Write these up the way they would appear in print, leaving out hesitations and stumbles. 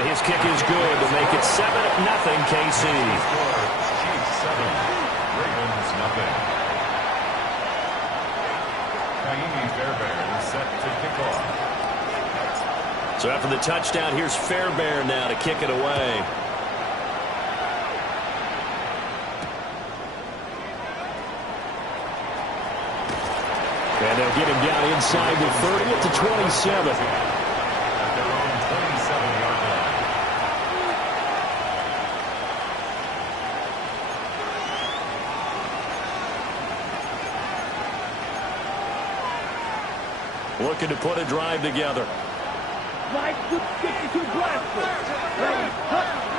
And his kick is good to make it 7-0 KC. Chiefs 7, Ravens nothing. Fairbairn is set to kick off. So after the touchdown, here's Fairbairn now to kick it away. And they'll get him down inside the 30 at the 27. At their own 27-yard line. Looking to put a drive together.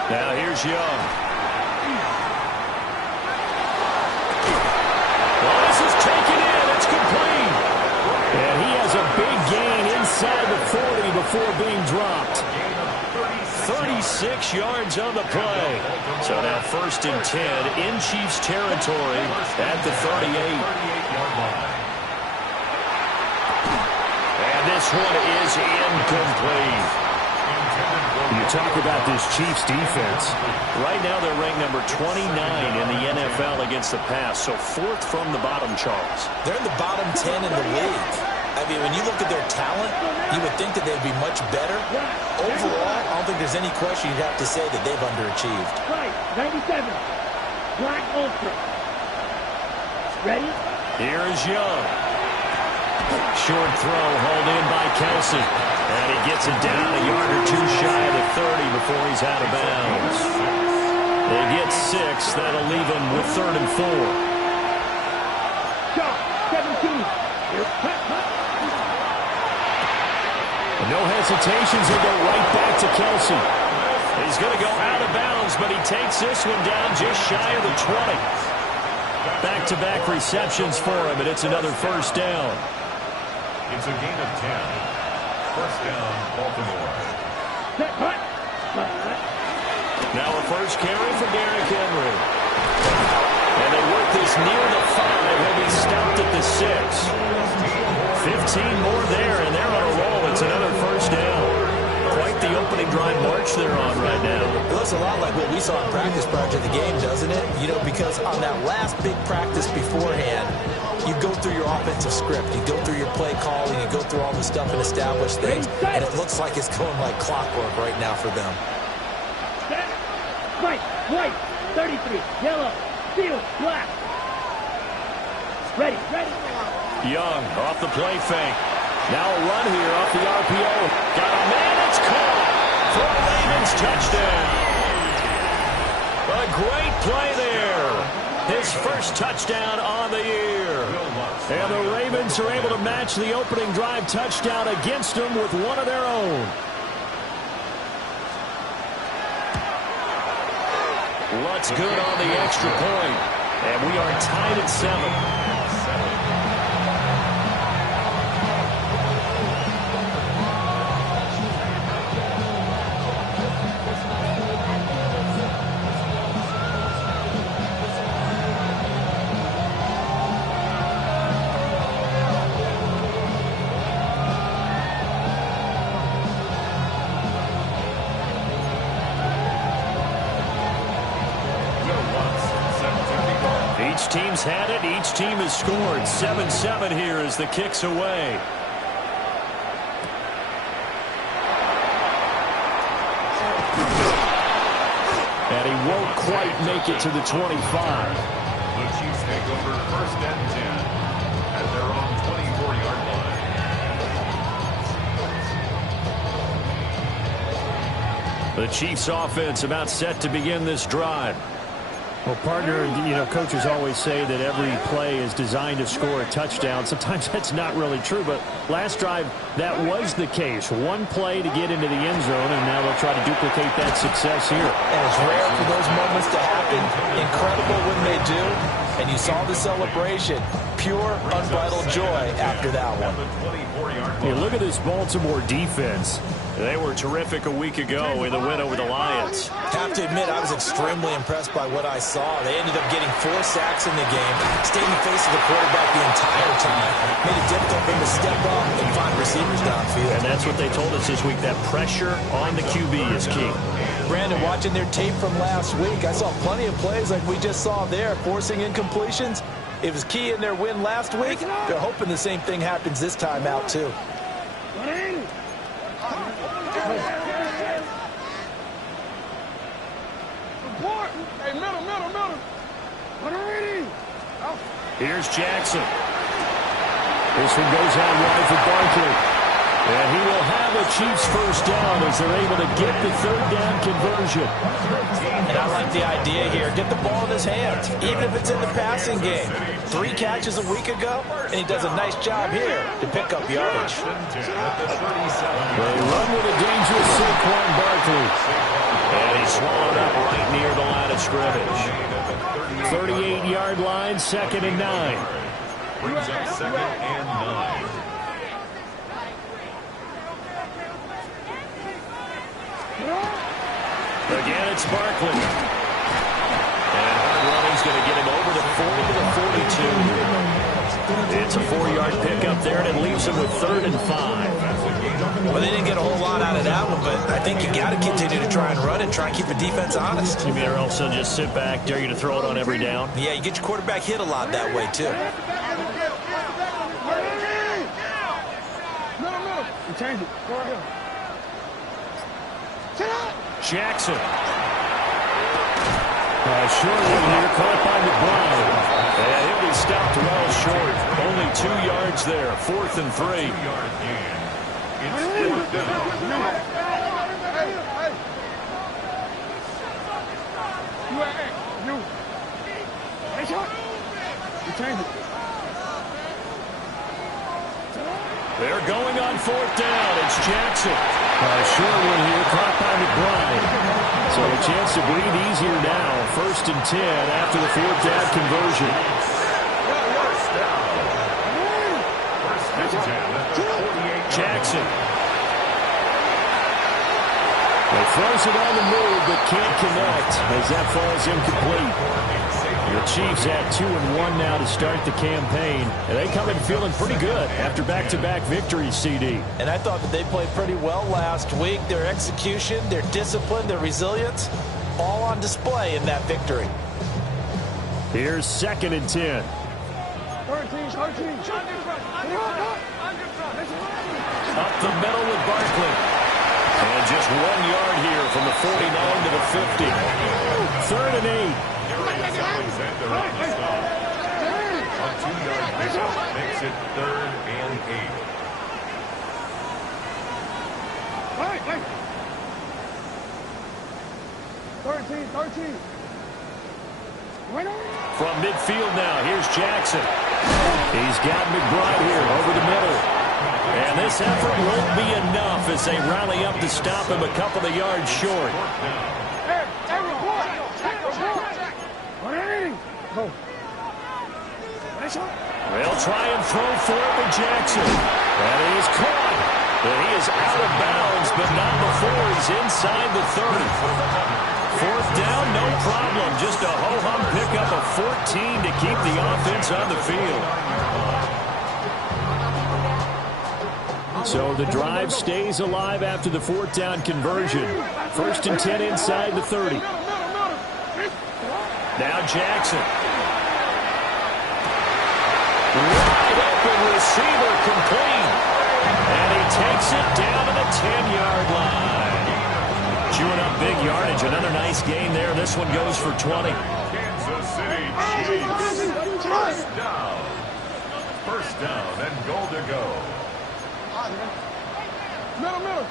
Now here's Young. Well, this is taken in. It's complete. And he has a big gain inside the 40 before being dropped. 36 yards on the play. So now 1st and 10 in Chiefs territory at the 38-yard line. And this one is incomplete. You talk about this Chiefs defense. Right now they're ranked number 29 in the NFL against the pass. So 4th from the bottom, Charles. They're in the bottom 10 in the league. I mean, when you look at their talent, you would think that they'd be much better. Overall, I don't think there's any question you'd have to say that they've underachieved. Right, 97. Black Ultra. Ready? Here is Young. Short throw hauled in by Kelsey. And he gets it down a yard or two shy of the 30 before he's out of bounds. They get 6. That'll leave him with 3rd and 4. Shot, 17. No hesitations. He'll go right back to Kelsey. He's going to go out of bounds, but he takes this one down just shy of the 20. Back-to-back receptions for him, and it's another 1st down. It's a gain of 10. 1st down, Baltimore. Now a 1st carry for Derrick Henry. And they work this near the 5. He'll be stopped at the 6. 15 more there, and they're on a roll. It's another 1st down. Quite the opening drive march they're on right now. It looks a lot like what we saw in practice prior to the game, doesn't it? You know, because on that last big practice beforehand, you go through your offensive script, you go through your play calling, you go through all the stuff and establish things, and it looks like it's going like clockwork right now for them. Right, white, 33, yellow, field, black. Ready. Young off the play fake. Now a run here off the RPO. Got a man, it's caught for a Ravens touchdown. A great play there. His 1st touchdown on the year. And the Ravens are able to match the opening drive touchdown against them with one of their own. What's good on the extra point. And we are tied at 7. Each team's had it. Each team has scored. 7-7 here as the kick's away. And he won't quite make it to the 25. The Chiefs take over 1st and 10 at their own 24-yard line. The Chiefs offense about set to begin this drive. Well, partner, you know, coaches always say that every play is designed to score a touchdown. Sometimes that's not really true, but last drive, that was the case. One play to get into the end zone, and now they'll try to duplicate that success here. And it's rare for those moments to happen. Incredible when they do. And you saw the celebration. pure, unbridled joy after that one. Hey, look at this Baltimore defense. They were terrific a week ago in the win over the Lions. Have to admit, I was extremely impressed by what I saw. They ended up getting 4 sacks in the game, stayed in the face of the quarterback the entire time, made it difficult for him to step up and find receivers downfield. And that's what they told us this week, that pressure on the QB is key. Brandon, watching their tape from last week, I saw plenty of plays like we just saw there, forcing incompletions. It was key in their win last week. They're hoping the same thing happens this time out, too. Hey, middle. Here's Jackson. This one goes out wide for Barkley. And he will have a Chiefs first down as they're able to get the third down conversion. And I like the idea here. Get the ball in his hands, even if it's in the passing game. 3 catches a week ago, and he does a nice job here to pick up yardage. They run with a dangerous Saquon Barkley. And he's swallowed up right near the line of scrimmage. 38-yard line, 2nd and 9. Brings up 2nd and 9. Again, it's Barkley. And hard running's going to get him over the 40 to the 42. It's a 4-yard pickup there, and it leaves him with 3rd and 5. Well, they didn't get a whole lot out of that one, but I think you got to continue to try and run and try and keep the defense honest. You mean, or else they'll just sit back, dare you to throw it on every down? Yeah, you get your quarterback hit a lot that way, too. Middle. Change it. Go ahead. Jackson. Short one here, caught by McBride. And he'll be stopped well short. Only 2 yards there, 4th and 3. 2-yard gain. It's 4th down. They're going on 4th down. It's Jackson. Short one here, caught by McBride. So a chance to breathe easier now. 1st and 10 after the 4th down conversion. Jackson. He throws it on the move, but can't connect as that falls incomplete. The Chiefs at 2-1 now to start the campaign. And they come in feeling pretty good after back-to-back victories, CD. And I thought that they played pretty well last week. Their execution, their discipline, their resilience, all on display in that victory. Here's 2nd and 10. Up the middle with Barkley. And just 1 yard here from the 49 to the 50. 3rd and 8. Alexander on the stop. A 2-yard pickup makes it 3rd and 8. 13. From midfield now, here's Jackson. He's got McBride here over the middle. And this effort won't be enough as they rally up to stop him a couple of yards short. They'll try and throw for it with Jackson. And he is caught. But he is out of bounds, but not before he's inside the 30. 4th down, no problem. Just a ho-hum pickup of 14 to keep the offense on the field. So the drive stays alive after the 4th down conversion. 1st and 10 inside the 30. Now Jackson. Wide open receiver complete. And he takes it down to the 10-yard line. Chewing up big yardage. Another nice gain there. This one goes for 20. Kansas City Chiefs. First down and goal to go. Middle.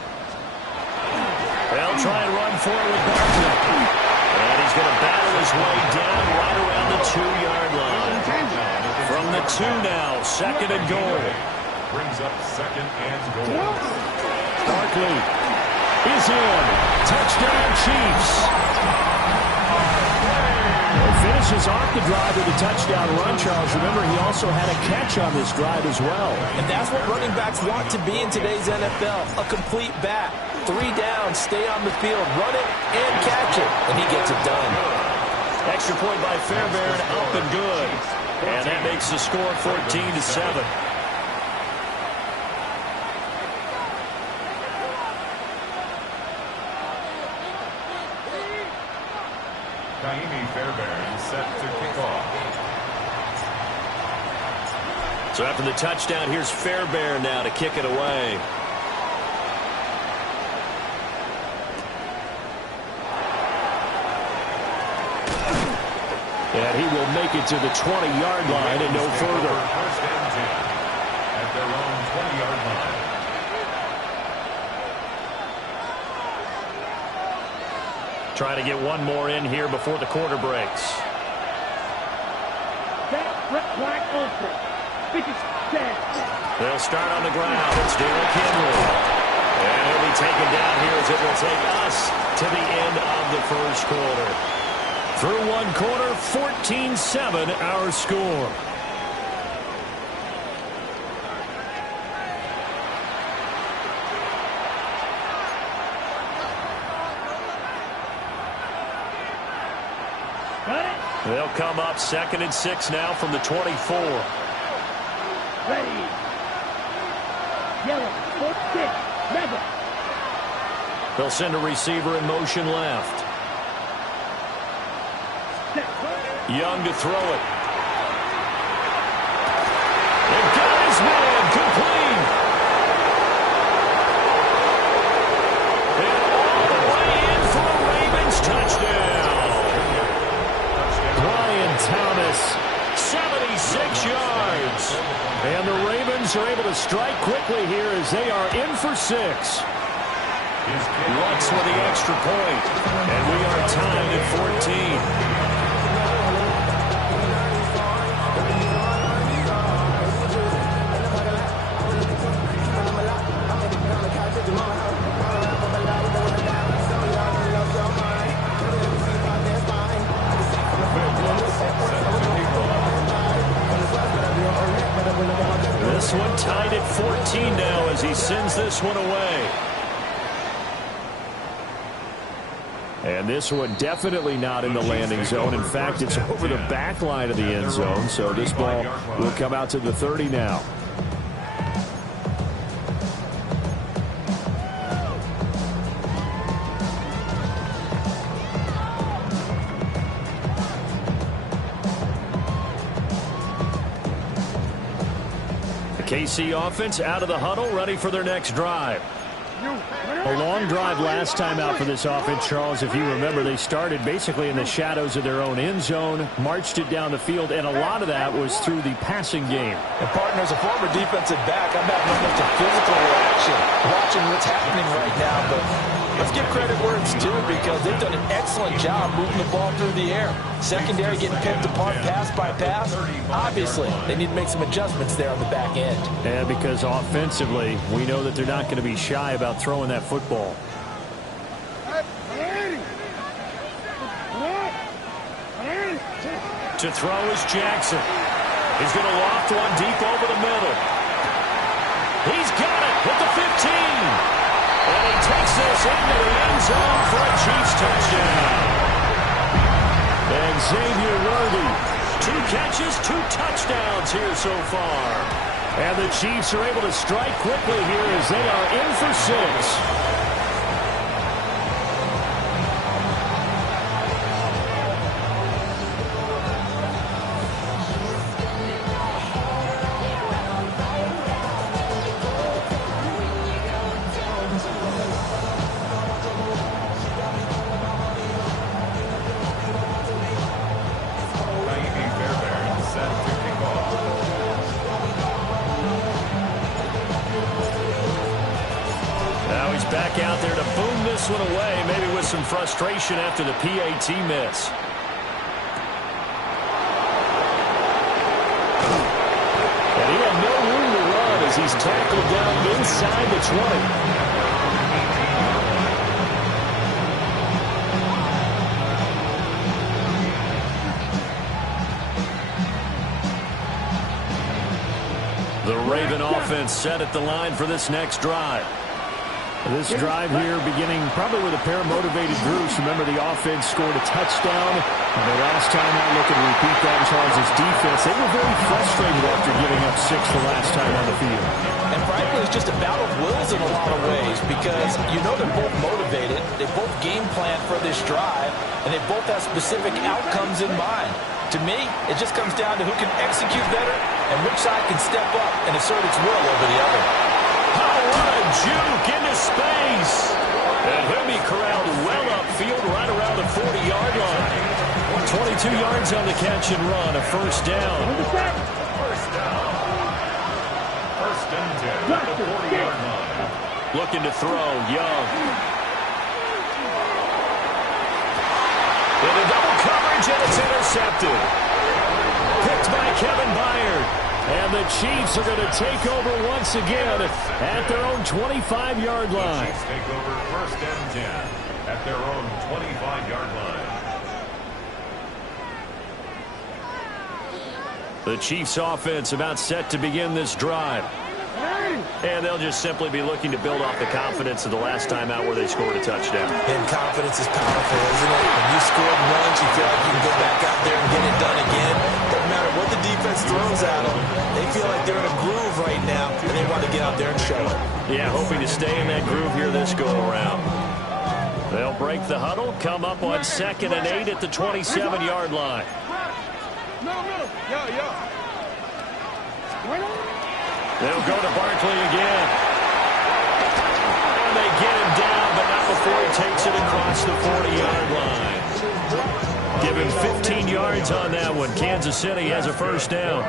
They'll try and run forward with Barkley. And he's going to battle his way down right around the 2-yard line. From the 2 now, 2nd and goal. Brings up 2nd and goal. Barkley is in. Touchdown, Chiefs. They finish finishes off the drive with a touchdown run, Charles. Remember, he also had a catch on this drive as well. And that's what running backs want to be in today's NFL, a complete back. 3 downs, stay on the field, run it, and catch it. And he gets it done. Extra point by Fairbairn, up and good. And that makes the score 14-7. Fairbairn set to kick off. So after the touchdown, here's Fairbairn now to kick it away. And he will make it to the 20-yard line and no further. First and 10 at their own 20-yard line. Try to get one more in here before the quarter breaks. Wide open. They'll start on the ground. It's Derrick Henry. And he'll be taken down here as it will take us to the end of the first quarter. Through one quarter, 14-7 our score. They'll come up 2nd and 6 now from the 24. Ready. Yellow. 4-6. Level. They'll send a receiver in motion left. Young to throw it. And got his man complete. And all the way in for a Ravens touchdown. Brian Thomas, 76 yards. And the Ravens are able to strike quickly here as they are in for 6. Lutz with the extra point. And we are tied at 14. This one tied at 14 now as he sends this one away. And this one definitely not in the landing zone. In fact, it's over the back line of the end zone. So this ball will come out to the 30 now. KC offense out of the huddle, ready for their next drive. A long drive last time out for this offense, Charles. If you remember, they started basically in the shadows of their own end zone, marched it down the field, and a lot of that was through the passing game. And partner, as a former defensive back, I'm having almost a physical reaction watching what's happening right now. But let's give credit where it's due because they've done an excellent job moving the ball through the air. Secondary getting picked apart pass by pass. Obviously, they need to make some adjustments there on the back end. And because offensively, we know that they're not going to be shy about throwing that football. To throw is Jackson. He's going to loft one deep over the middle. He's got it with the 15. And he takes this into the end zone for a Chiefs touchdown. And Xavier Worthy, 2 catches, 2 touchdowns here so far. And the Chiefs are able to strike quickly here as they are in for 6. Back out there to boom this one away, maybe with some frustration after the PAT miss. And he had no room to run as he's tackled down inside the 20. Raven offense set at the line for this next drive. This drive here beginning probably with a pair of motivated groups. Remember, the offense scored a touchdown. And the last time out, look at repeat that as far as its defense. They were very frustrated after giving up 6 the last time on the field. And frankly, it's just a battle of wills in a lot of ways because you know they're both motivated. They both game plan for this drive, and they both have specific outcomes in mind. To me, it just comes down to who can execute better and which side can step up and assert its will over the other. Oh, what a juke into space. And he'll be corralled well upfield right around the 40-yard line. 22 yards on the catch and run, a first down. First down. First and 10 at the 40-yard line. Looking to throw, Young. Into double coverage, and it's intercepted. Picked by Kevin Byard. And the Chiefs are going to take over once again at their own 25-yard line. The Chiefs take over first and 10 at their own 25-yard line. The Chiefs offense about set to begin this drive. And they'll just simply be looking to build off the confidence of the last time out where they scored a touchdown. And confidence is powerful, isn't it? When you scored once, you feel like you can go back out there and get it done again. Doesn't matter what the defense throws at them. They feel like they're in a groove right now, and they want to get out there and show it. Yeah, hoping to stay in that groove here this go-around. They'll break the huddle, come up on 2nd and 8 at the 27-yard line. They'll go to Barkley again. And they get him down, but not before he takes it across the 40-yard line. Give him 15 yards on that one. Kansas City has a first down.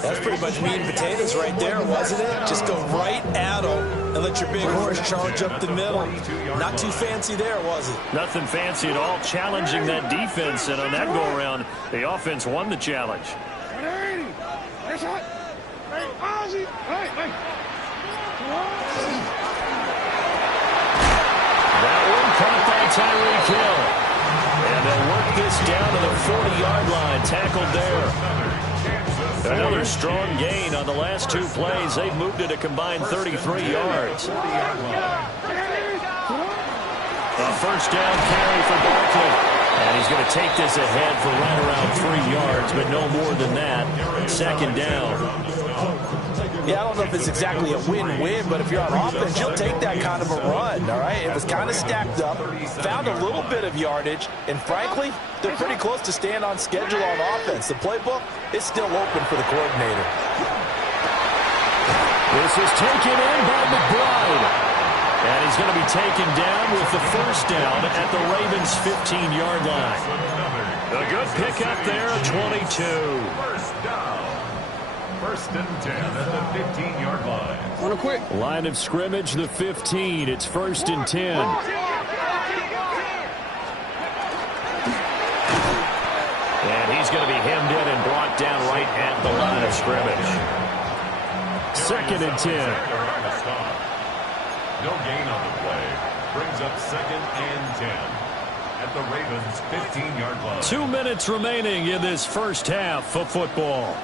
That's pretty much meat and potatoes right there, wasn't it? Just go right at them and let your big horse charge up the middle. Not too fancy there, was it? Nothing fancy at all. Challenging that defense, and on that go-around, the offense won the challenge. That one caught by Tyreek Hill. And they'll work this down to the 40-yard line. Tackled there. Another strong gain on the last 2 plays. They've moved it a combined 33 yards. A first down carry for Barkley. And he's going to take this ahead for right around 3 yards, but no more than that. 2nd down. Yeah, I don't know if it's exactly a win-win, but if you're on offense, you'll take that kind of a run, all right? It was kind of stacked up, found a little bit of yardage, and frankly, they're pretty close to staying on schedule on offense. The playbook is still open for the coordinator. This is taken in by McBride. And he's going to be taken down with the first down at the Ravens' 15-yard line. A good pickup there at 22. First down. First and 10 at the 15-yard line. Line of scrimmage, the 15. It's 1st and 10. And he's going to be hemmed in and brought down right at the line of scrimmage. 2nd and 10. No gain on the play. Brings up 2nd and 10 at the Ravens' 15-yard line. 2 minutes remaining in this first half of football.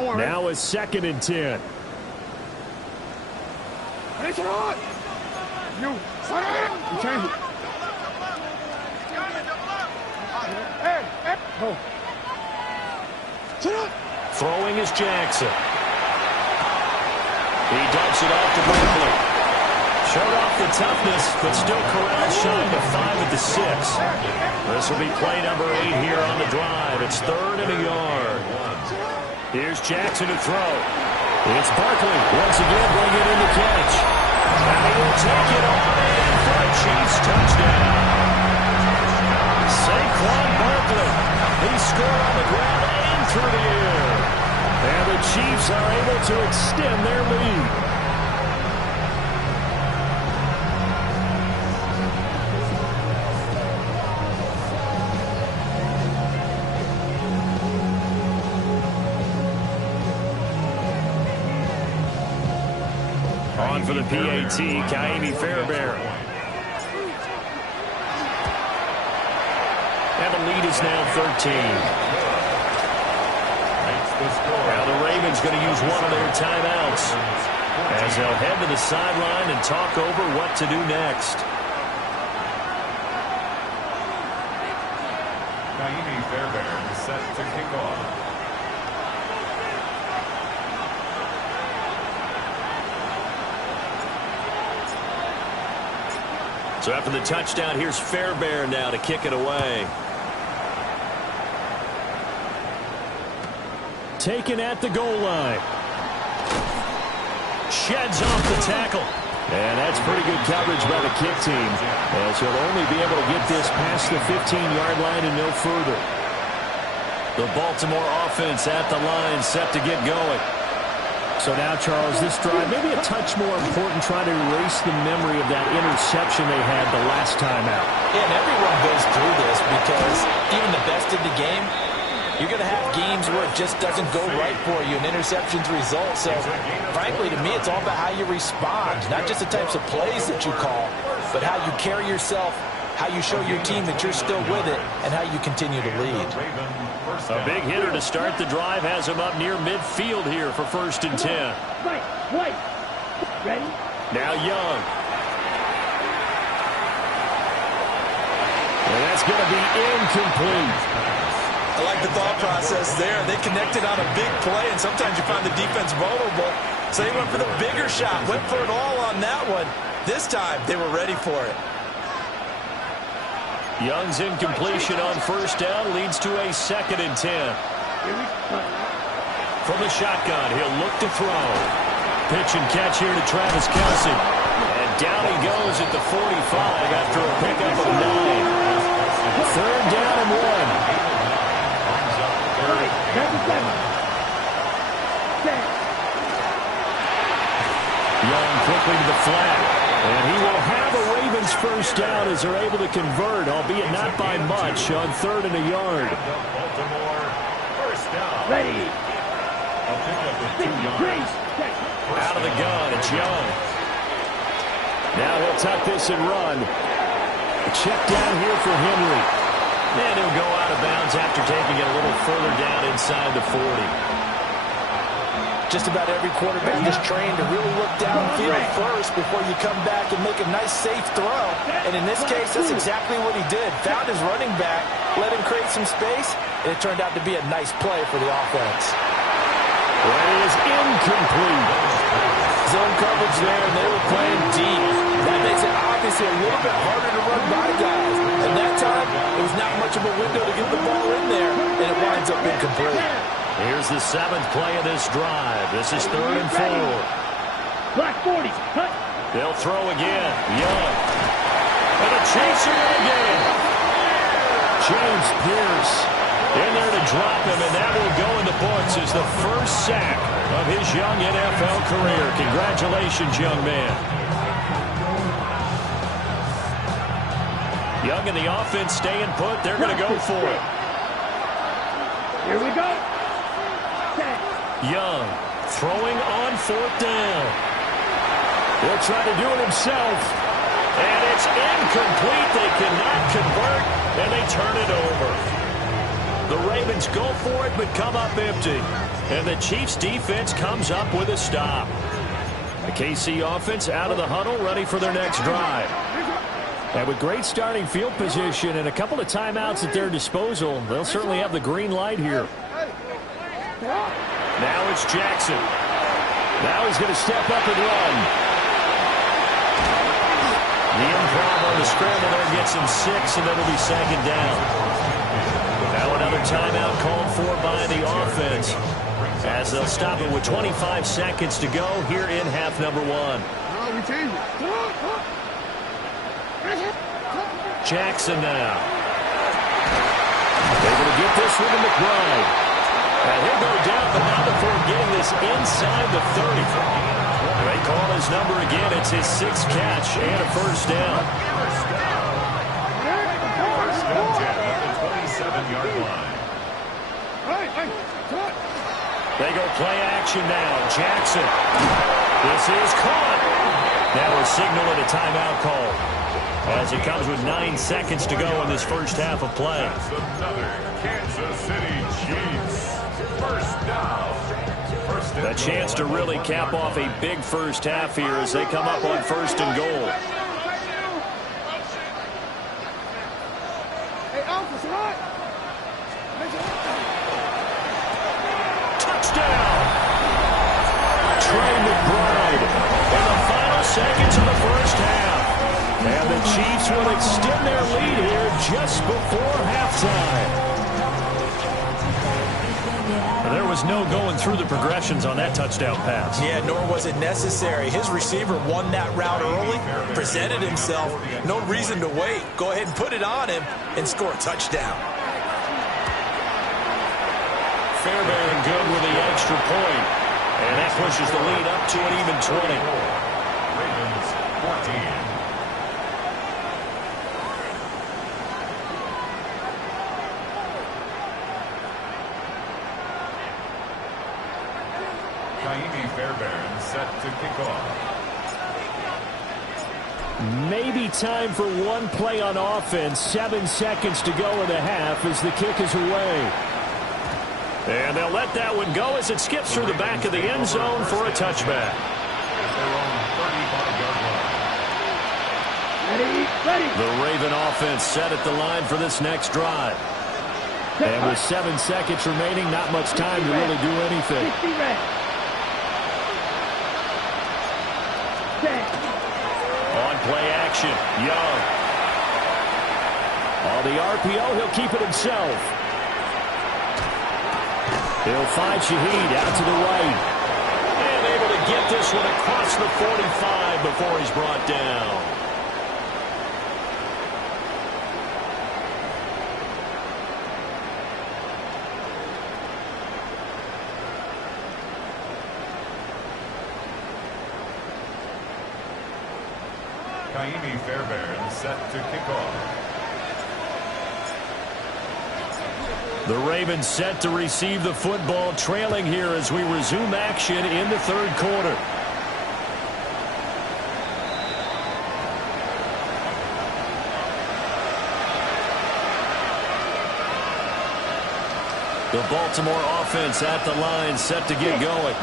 Now is 2nd and 10. Throwing is Jackson. He dumps it off to Barkley. Showed off the toughness, but still corrals shy to 5 at the 6. This will be play number 8 here on the drive. It's 3rd and a yard. Here's Jackson to throw. It's Barkley once again bringing in the catch. And he will take it all in for a Chiefs touchdown. Saquon Barkley. He scored on the ground and through the air. And the Chiefs are able to extend their lead. on for the PAT, Kaimi Fairbairn. And the lead is now 13. Now the Ravens going to use one of their timeouts as they'll head to the sideline and talk over what to do next. Kaimi Fairbairn is set to kick off. So after the touchdown, here's Fairbairn now to kick it away. Taken at the goal line. Sheds off the tackle. And that's pretty good coverage by the kick team, as he'll only be able to get this past the 15-yard line and no further. The Baltimore offense at the line, set to get going. So now, Charles, this drive maybe a touch more important, trying to erase the memory of that interception they had the last time out. Yeah, and everyone goes through this because even the best in the game, you're going to have games where it just doesn't go right for you, and interceptions result. So, frankly, to me, it's all about how you respond, not just the types of plays that you call, but how you carry yourself, how you show your team that you're still with it, and how you continue to lead. A big hitter to start the drive has him up near midfield here for 1st and 10. Right. Ready? Now Young. And that's going to be incomplete. I like the thought process there. They connected on a big play, and sometimes you find the defense vulnerable. So they went for the bigger shot, went for it all on that one. This time, they were ready for it. Young's incompletion on 1st down leads to a 2nd and 10. From the shotgun, he'll look to throw. Pitch and catch here to Travis Kelce. And down he goes at the 45 after a pickup of 9. 3rd down and 1. Young quickly to the flat. And he will have a Ravens 1st down as they're able to convert, albeit not by much, on 3rd and a yard. Ready. Out of the gun, it's Young. Now he'll tuck this and run. A check down here for Henry. And he'll go out of bounds after taking it a little further down inside the 40. Just about every quarterback is trained to really look downfield first before you come back and make a nice, safe throw. And in this case, that's exactly what he did. Found his running back, let him create some space, and it turned out to be a nice play for the offense. That is incomplete. Zone coverage there, and they were playing deep. That makes it obviously a little bit harder to run by guys. And that time, it was not much of a window to get the ball in there, and it winds up incomplete. Here's the 7th play of this drive. This is 3rd and 4. Black 40. Cut. They'll throw again. Young. And a chaser again. James Pierce in there to drop him, and that will go in the books as the first sack of his young NFL career. Congratulations, young man. Young and the offense staying put. They're going to go for it. Here we go. Young throwing on 4th down. He'll try to do it himself. And it's incomplete. They cannot convert, and they turn it over. The Ravens go for it, but come up empty. And the Chiefs' defense comes up with a stop. The KC offense out of the huddle, ready for their next drive. And with great starting field position and a couple of timeouts at their disposal, they'll certainly have the green light here. Now it's Jackson. Now he's going to step up and run. The improv on the scramble there gets him 6, and it'll be 2nd down. Now another timeout called for by the offense, as they'll stop it with 25 seconds to go here in half number 1. Jackson now. Able to get this one to McBride. And he'll go down, but not before getting this inside the 30. They call his number again. It's his 6th catch and a 1st down. First and 10 at the 27-yard line. They go play action now. Jackson. This is caught. Now we're signaling a timeout call as it comes with 9 seconds to go in this first half of play. That's another Kansas City Chiefs first down. A chance to really cap off a big first half here as they come up on 1st and goal. Touchdown! Trey McBride in the final seconds of the first half. And the Chiefs will extend their lead here just before halftime. There was no going through the progressions on that touchdown pass. Yeah, nor was it necessary. His receiver won that route early, presented himself. No reason to wait. Go ahead and put it on him and score a touchdown. Fairbairn good with the extra point. And that pushes the lead up to an even 20. Ravens 14. Fairbairn set to kick off. Maybe time for one play on offense. 7 seconds to go in the half as the kick is away. And they'll let that one go as it skips through the back of the end zone for a touchback. The Raven offense set at the line for this next drive. And with 7 seconds remaining, not much time to really do anything. On play action, Young. On the RPO, he'll keep it himself. He'll find Shaheed out to the right. And able to get this one across the 45 before he's brought down. Fairbairn set to kick off. The Ravens set to receive the football, trailing here as we resume action in the 3rd quarter. The Baltimore offense at the line, set to get going.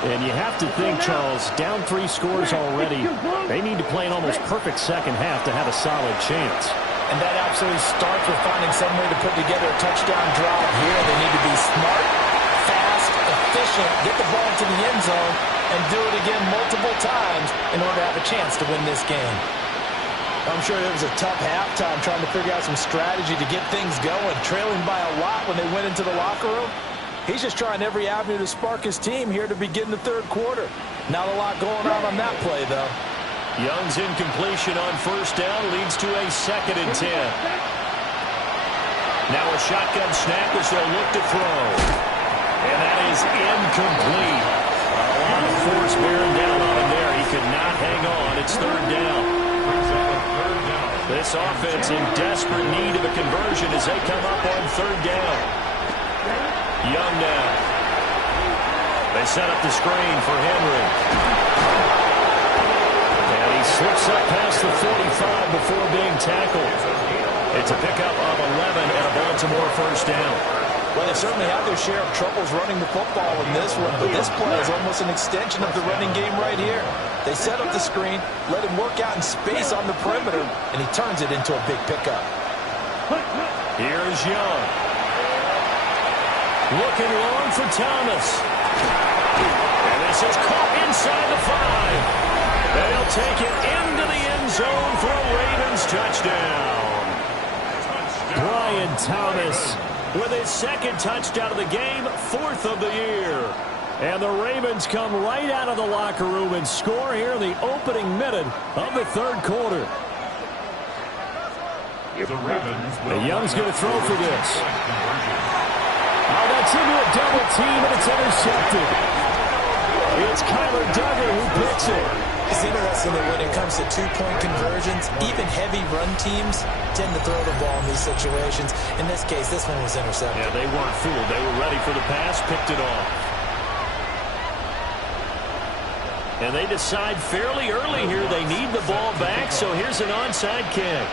And you have to think, Charles, down 3 scores already. They need to play an almost perfect second half to have a solid chance. And that absolutely starts with finding some way to put together a touchdown drive here. They need to be smart, fast, efficient, get the ball to the end zone, and do it again multiple times in order to have a chance to win this game. I'm sure it was a tough halftime trying to figure out some strategy to get things going, trailing by a lot when they went into the locker room. He's just trying every avenue to spark his team here to begin the 3rd quarter. Not a lot going on that play, though. Young's incompletion on 1st down leads to a 2nd and 10. Now a shotgun snap as they'll look to throw. And that is incomplete. A lot of force bearing down on him there. He could not hang on. It's 3rd down. This offense in desperate need of a conversion as they come up on 3rd down. Young now. They set up the screen for Henry. And he slips up past the 45 before being tackled. It's a pickup of 11 and a Baltimore 1st down. Well, they certainly have their share of troubles running the football in this one, but this play is almost an extension of the running game right here. They set up the screen, let him work out in space on the perimeter, and he turns it into a big pickup. Here's Young. Looking long for Thomas. And this is caught inside the 5. They'll take it into the end zone for a Ravens touchdown. Brian Thomas with his 2nd touchdown of the game, 4th of the year. And the Ravens come right out of the locker room and score here in the opening minute of the 3rd quarter. The Young's going to throw for this. Oh, that's into a double team, and it's intercepted. It's Kyler Duggar who picks it. It's interesting that when it comes to 2-point conversions, even heavy run teams tend to throw the ball in these situations. In this case, this one was intercepted. Yeah, they weren't fooled. They were ready for the pass, picked it off. And they decide fairly early here they need the ball back, so here's an onside kick.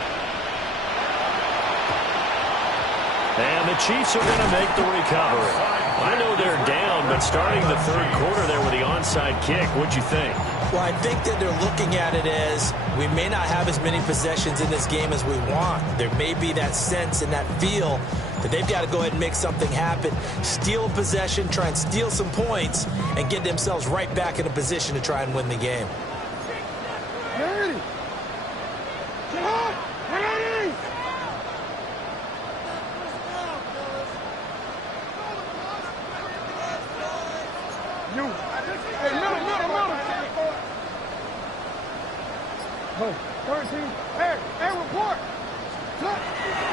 And the Chiefs are going to make the recovery. I know they're down, but starting the third quarter there with the onside kick, what'd you think? Well, I think that they're looking at it as we may not have as many possessions in this game as we want. There may be that sense and that feel that they've got to go ahead and make something happen, steal a possession, try and steal some points, and get themselves right back in a position to try and win the game.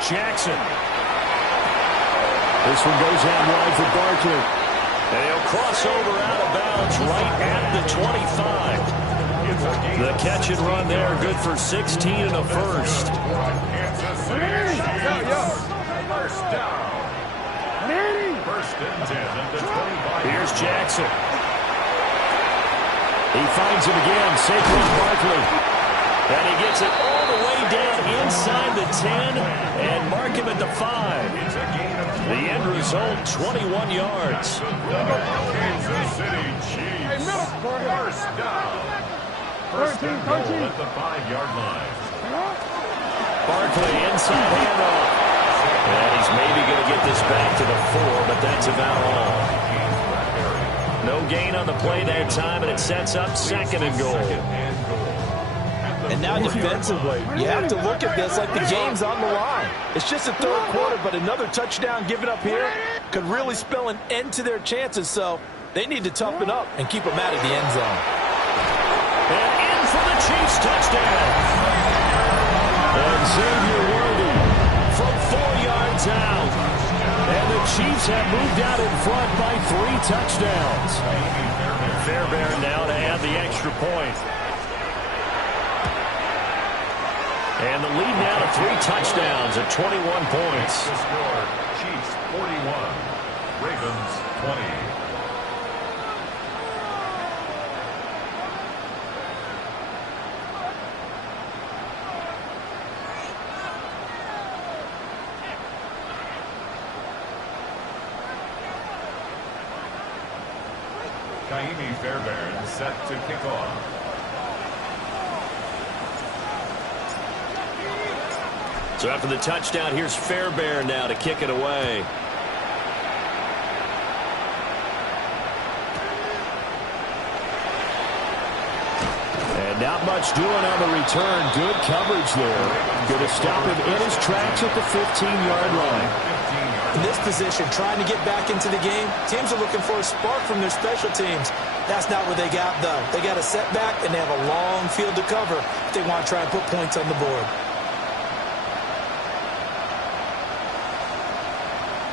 Jackson. This one goes out wide for Barkley. And he'll cross over out of bounds right at the 25. The catch and run there, good for 16 and a first. First down. First and 10 at the 25. Here's Jackson. He finds him again, Saquon Barkley. And he gets it all the way down inside the 10 and mark him at the 5. The end result, 21 yards. Kansas City Chiefs. First down. First and goal at the 5-yard line. Barkley inside handoff. And he's maybe going to get this back to the 4, but that's about all. No gain on the play that time, and it sets up second and goal. And now defensively, you have to look at this like the game's on the line. It's just a third quarter, but another touchdown given up here could really spell an end to their chances. So they need to toughen up and keep them out of the end zone. And in for the Chiefs touchdown. And Xavier Worthy from 4 yards out. And the Chiefs have moved out in front by 3 touchdowns. Fairbairn now to add the extra point. And the lead now to 3 touchdowns at 21 points. The score, Chiefs 41, Ravens 20. Kaimi Fairbairn set to kick off. So after the touchdown, here's Fairbairn now to kick it away. And not much doing on the return. Good coverage there. Going to stop him in his tracks at the 15-yard line. In this position, trying to get back into the game, teams are looking for a spark from their special teams. That's not what they got, though. They got a setback, and they have a long field to cover if they want to try and put points on the board.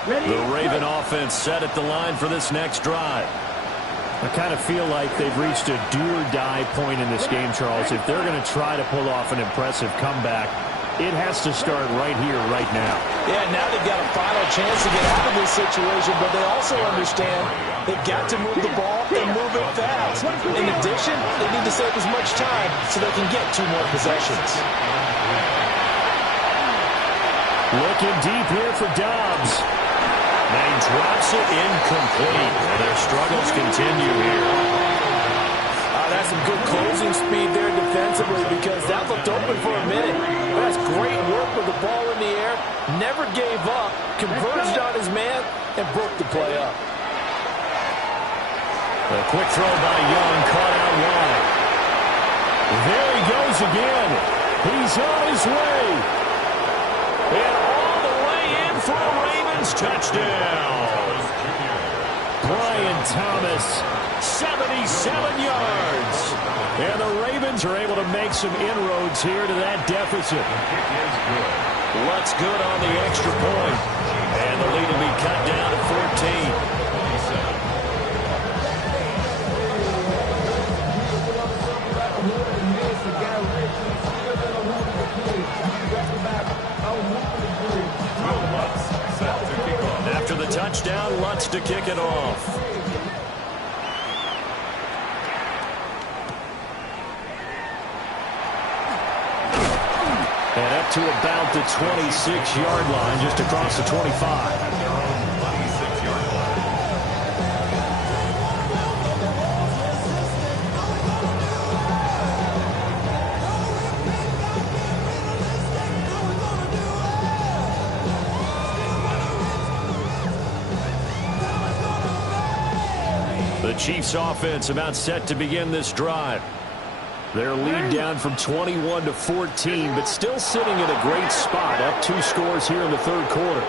The Raven offense set at the line for this next drive. I kind of feel like they've reached a do-or-die point in this game, Charles. If they're going to try to pull off an impressive comeback, it has to start right here, right now. Yeah, now they've got a final chance to get out of this situation, but they also understand they've got to move the ball and move it fast. In addition, they need to save as much time so they can get 2 more possessions. Looking deep here for Dobbs. And he drops it incomplete. And their struggles continue here. That's some good closing speed there defensively because that looked open for a minute. That's great work with the ball in the air. Never gave up, converged on his man, and broke the play up. A quick throw by Young, caught out wide. There he goes again. He's on his way. And all the way in for a Ravens touchdown. Brian Thomas, 77 yards. And the Ravens are able to make some inroads here to that deficit. Lutz good on the extra point. And the lead will be cut down to 14. After the touchdown, Lutz to kick it off. And up to about the 26-yard line, just across the 25. The Chiefs offense about set to begin this drive. Their lead down from 21 to 14, but still sitting in a great spot. Up 2 scores here in the third quarter.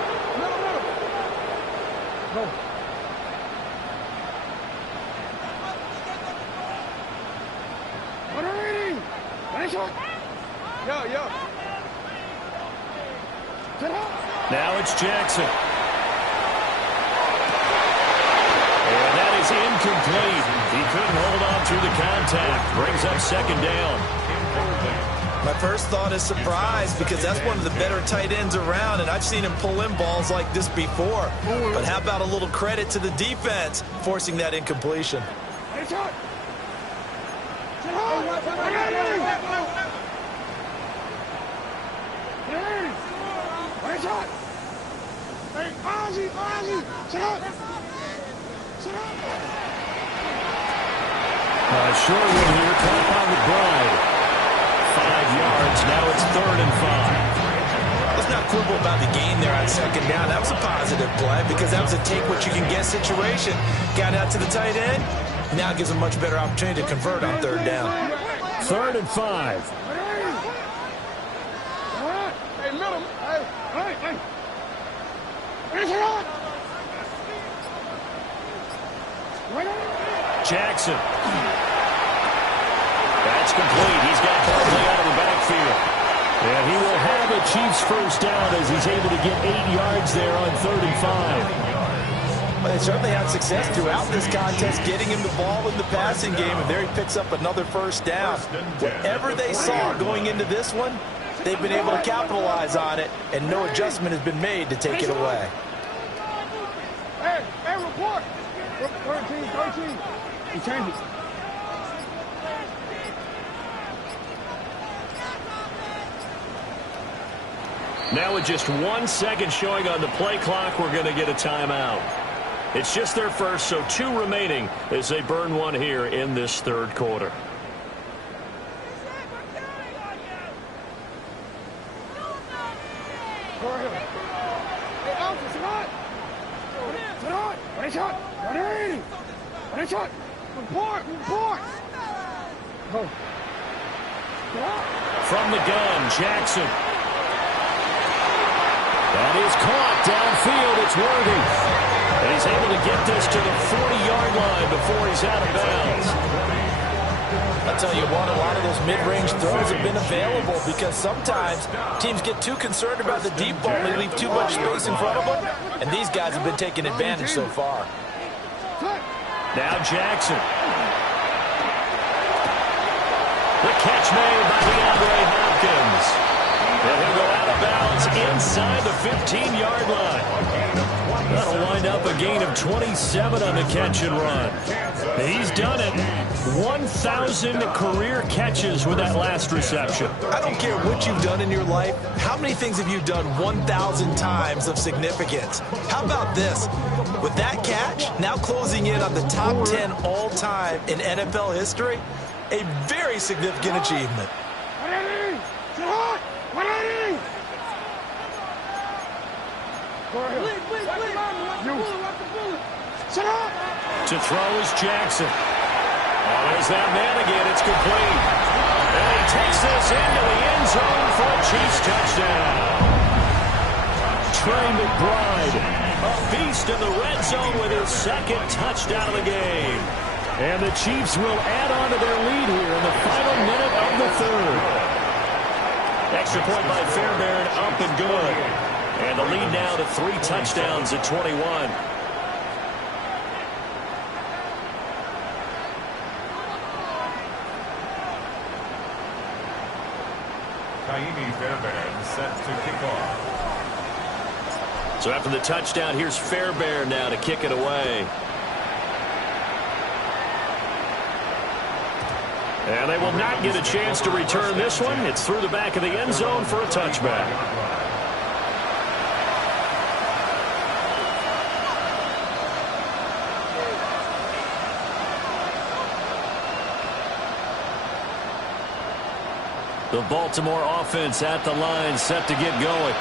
Now it's Jackson. And that is incomplete. He couldn't hold on through the contact. Brings up second down. My first thought is surprise, because that's one of the better tight ends around, and I've seen him pull in balls like this before. But how about a little credit to the defense forcing that incompletion? Short one here, caught by McBride. 5 yards, now it's 3rd and 5. Let's not quibble about the gain there on second down. That was a positive play, because that was a take-what-you-can-get situation. Got out to the tight end. Now it gives a much better opportunity to convert on 3rd down. 3rd and 5. Jackson. That's complete. He's got Barkley out of the backfield. And he will have a Chiefs first down as he's able to get 8 yards there on 3rd and 5. Well, they certainly had success throughout this contest getting him the ball in the passing game, and there he picks up another first down. Whatever they saw going into this one, they've been able to capitalize on it, and no adjustment has been made to take it away. Hey, report. 13. He turned it. Now with just 1 second showing on the play clock, we're going to get a timeout. It's just their first, so 2 remaining as they burn one here in this third quarter. From the gun, Jackson. That is caught downfield. It's Worthy. And he's able to get this to the 40-yard line before he's out of bounds. I'll tell you what, a lot of those mid-range throws have been available, because sometimes teams get too concerned about the deep ball and they leave too much space in front of them, and these guys have been taking advantage so far. Now Jackson. The catch made by DeAndre Hopkins. And he'll go out of bounds inside the 15-yard line. That'll wind up a gain of 27 on the catch and run. He's done it. 1,000 career catches with that last reception. I don't care what you've done in your life. How many things have you done 1,000 times of significance? How about this? With that catch, now closing in on the top 10 all-time in NFL history, a very significant achievement. To throw is Jackson. Oh, there's that man again. It's complete. And he takes this into the end zone for a Chiefs touchdown. Trey McBride, a beast in the red zone with his 2nd touchdown of the game. And the Chiefs will add on to their lead here in the final minute of the 3rd. Extra point by Fairbairn, up and good. And the lead now to 3 touchdowns at 21. Fairbairn set to kick off. So after the touchdown, here's Fairbairn now to kick it away. And they will not get a chance to return this one. It's through the back of the end zone for a touchback. The Baltimore offense at the line, set to get going.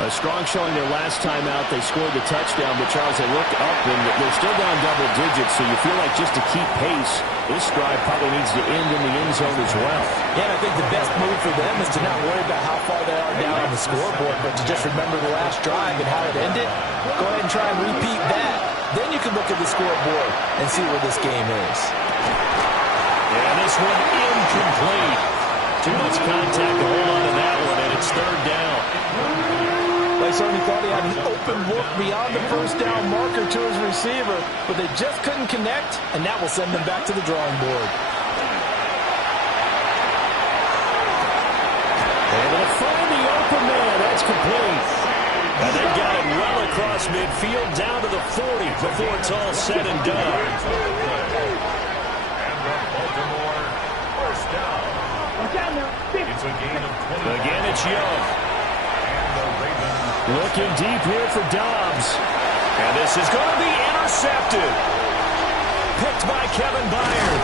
A strong showing their last time out. They scored the touchdown, but Charles, they look up and they're still down double digits, so you feel like just to keep pace, this drive probably needs to end in the end zone as well. Yeah, and I think the best move for them is to not worry about how far they are down on the scoreboard, but to just remember the last drive and how it ended. Go ahead and try and repeat that. Then you can look at the scoreboard and see where this game is. And this one incomplete. Too much contact to hold on to that one, and it's third down. They certainly thought he had an open look beyond the first down marker to his receiver, but they just couldn't connect, and that will send them back to the drawing board. Able to find the open man. That's complete. And they got it well across midfield down to the 40 before it's all said and done. And the Baltimore first down. It's a gain of 20. Again, it's Young. And the Ravens Looking deep here for Dobbs. And this is going to be intercepted. Picked by Kevin Bayo.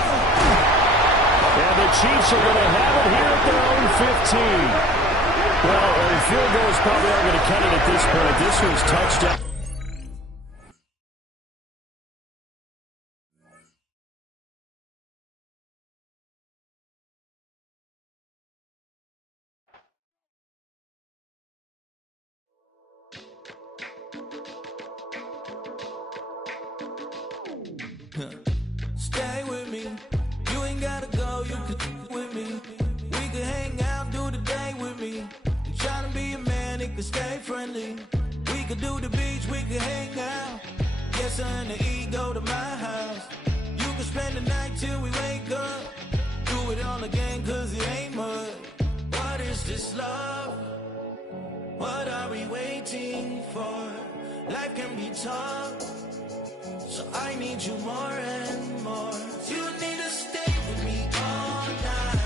And the Chiefs are going to have it here at their own 15. Well, field goals probably aren't going to cut it at this point. This was touchdown. Stay with me. You ain't gotta go, you could with me. We could hang out, do the day with me. I'm trying to be a man, it could stay friendly. We could do the beach, we could hang out. Yes, I and the E go to my house. You can spend the night till we wake up. Do it all again, cause it ain't mud. What is this love? What are we waiting for? Life can be tough, so I need you more and more. You need to stay with me all night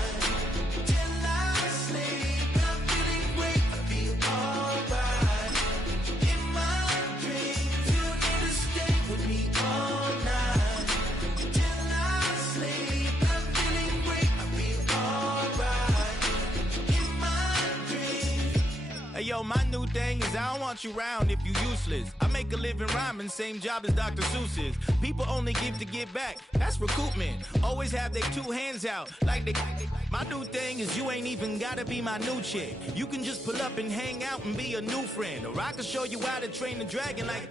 till I sleep. I'm feeling great, I feel alright. In my dreams, you need to stay with me all night till I sleep. I'm feeling great, I feel alright. In my dreams. Hey yo, my new thing is I don't want you around if you useless. I make a living rhyming, same job as Dr. Seuss's. People only give to get back, that's recoupment. Always have their two hands out, like they. My new thing is you ain't even gotta be my new chick. You can just pull up and hang out and be a new friend. Or I can show you how to train the dragon like.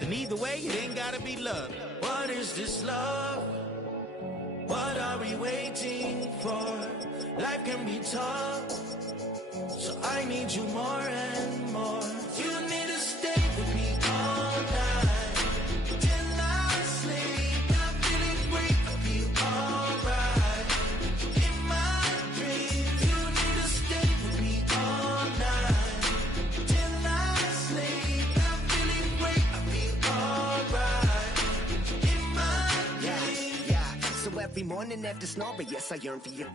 And either way, it ain't gotta be love. What is this love? What are we waiting for? Life can be tough, so I need you more and more. You need to stay with me all night till I sleep. I'm feeling great, I feel alright. In my dreams, you need to stay with me all night till I sleep. I'm feeling great, I feel alright. In my dreams. Yeah. So every morning after snoring, yes, I yearn for you.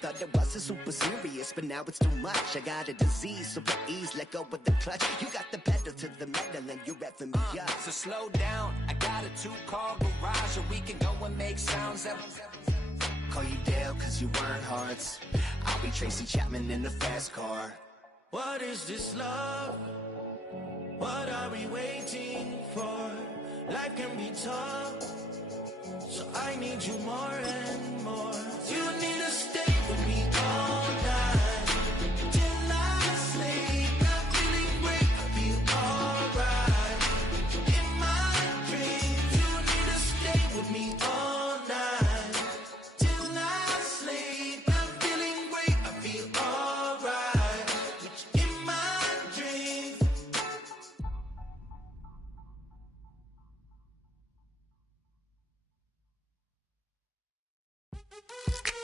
Thought it wasn't super serious, but now it's too much. I got a disease, so please let go with the clutch. You got the pedal to the metal and you're revving me up. So slow down, I got a 2-car garage, and we can go and make sounds that. Call you Dale, cause you weren't hearts. I'll be Tracy Chapman in the fast car. What is this love? What are we waiting for? Life can be tough, so I need you more and more. You need to stay with me all night till I sleep. I'm feeling great, I feel alright. In my dreams, you need to stay with me all night till I sleep. I'm feeling great, I feel alright. In my dreams.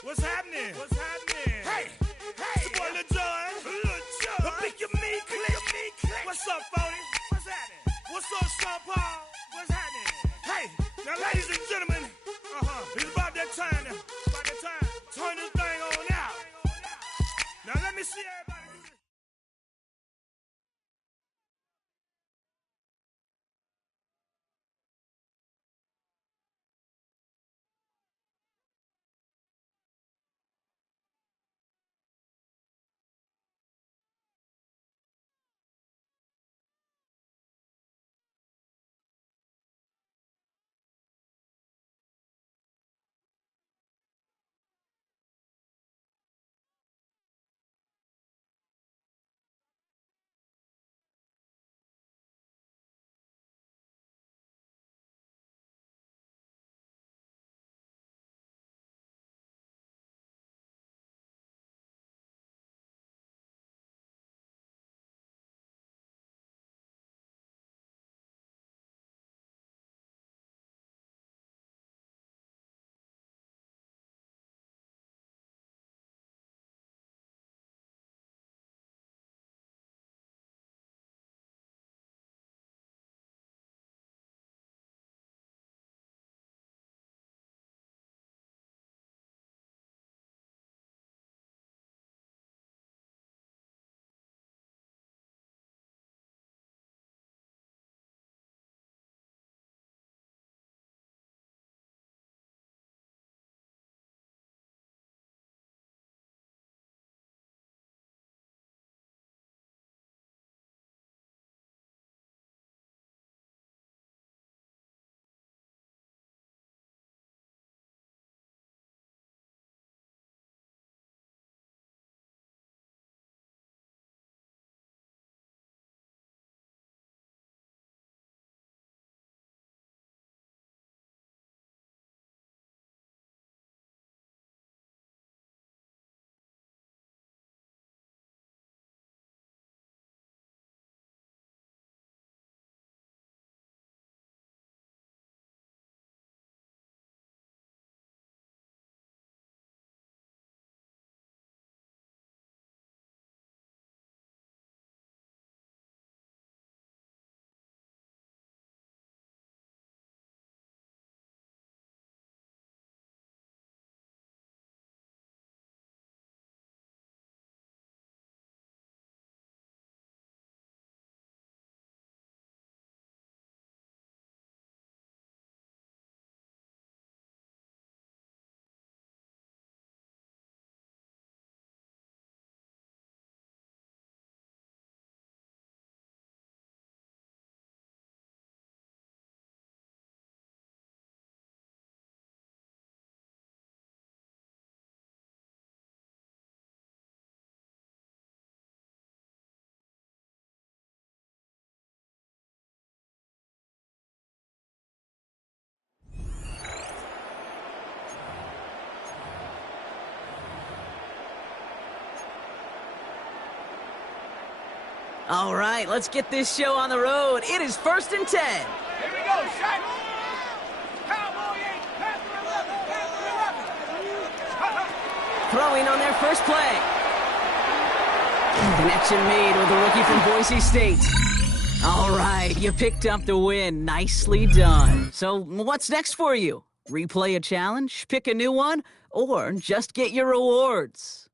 What's happening? What's happening? Hey, hey, it's your boy Lil Jon. Lil Jon. Pick your me, click. What's up, 40? What's happening? What's up, Sean Paul? What's happening? Hey, now, ladies and gentlemen, it's about that time now. About that time. All right, let's get this show on the road. It is 1st and 10. Here we go, shot. Cowboy 8, pass to 11, Throwing on their first play. Connection made with the rookie from Boise State. All right, you picked up the win. Nicely done. So what's next for you? Replay a challenge, pick a new one, or just get your rewards?